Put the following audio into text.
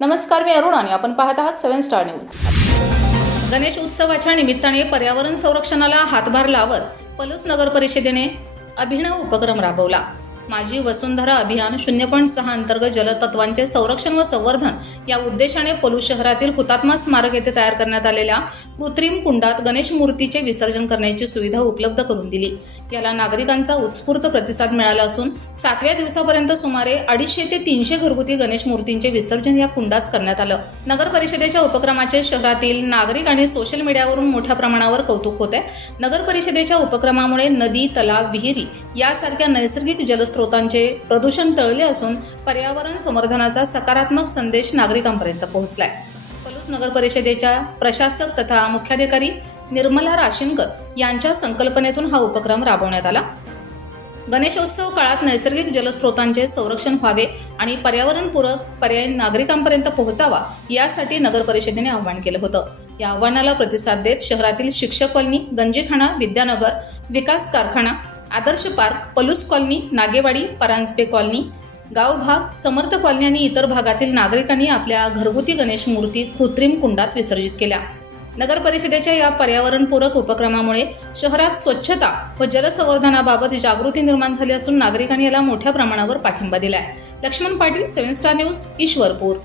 नमस्कार मी अरुण आणि आपण पाहत आहात सेव्हन स्टार न्यूज. गणेश उत्सवाच्या निमित्ताने पर्यावरण संरक्षणाला हातभार लावत पलूस नगर परिषदेने अभिनव उपक्रम राबवला. माझी वसुंधरा अभियान शून्य पॉईंट सहा अंतर्गत जलतत्वांचे संरक्षण व संवर्धन या उद्देशाने पलूस शहरातील हुतात्मा स्मारक येथे तयार करण्यात आलेल्या कृत्रिम कुंडात गणेश मूर्तीचे विसर्जन करण्याची सुविधा उपलब्ध करून दिली. याला नागरिकांचा उत्स्फूर्त प्रतिसाद मिळाला असून सातव्या दिवसापर्यंत सुमारे अडीचशे ते तीनशे घरगुती गणेश मूर्तींचे विसर्जन या कुंडात करण्यात आलं. नगर परिषदेच्या उपक्रमाचे शहरातील नागरिक आणि सोशल मीडियावरून मोठ्या प्रमाणावर कौतुक होत आहे. नगर परिषदेच्या उपक्रमामुळे नदी तलाव विहिरी यासारख्या नैसर्गिक जलस्रोतांचे प्रदूषण टळले असून पर्यावरण संवर्धनाचा सकारात्मक संदेश नागरिकांपर्यंत पोहोचलाय. पलूस नगर परिषदेच्या प्रशासक तथा मुख्याधिकारी निर्मला राशीनकर यांच्या संकल्पनेतून हा उपक्रम राबवण्यात आला. गणेशोत्सव काळात नैसर्गिक जलस्रोतांचे संरक्षण व्हावे आणि पर्यावरणपूरक पर्याय नागरिकांपर्यंत पोहोचावा यासाठी नगर परिषदेने आव्हान केलं होतं. या आव्हानाला प्रतिसाद देत शहरातील शिक्षक कॉलनी गंजीखाना विद्यानगर विकास कारखाना Adarsh park Palus colony Nagewadi Paranjape colony गाव भाग समर्थ कॉलनी आणि इतर भागातील नागरिकांनी आपल्या घरगुती गणेश मूर्ती कृत्रिम कुंडात विसर्जित केल्या. नगर परिषदेच्या या पर्यावरणपूरक उपक्रमामुळे शहरात स्वच्छता व जलसंवर्धनाबाबत जागृती निर्माण झाली असून नागरिकांनी याला मोठ्या प्रमाणावर पाठिंबा दिलाय. Laxman Patil seven star news Ishwarpur.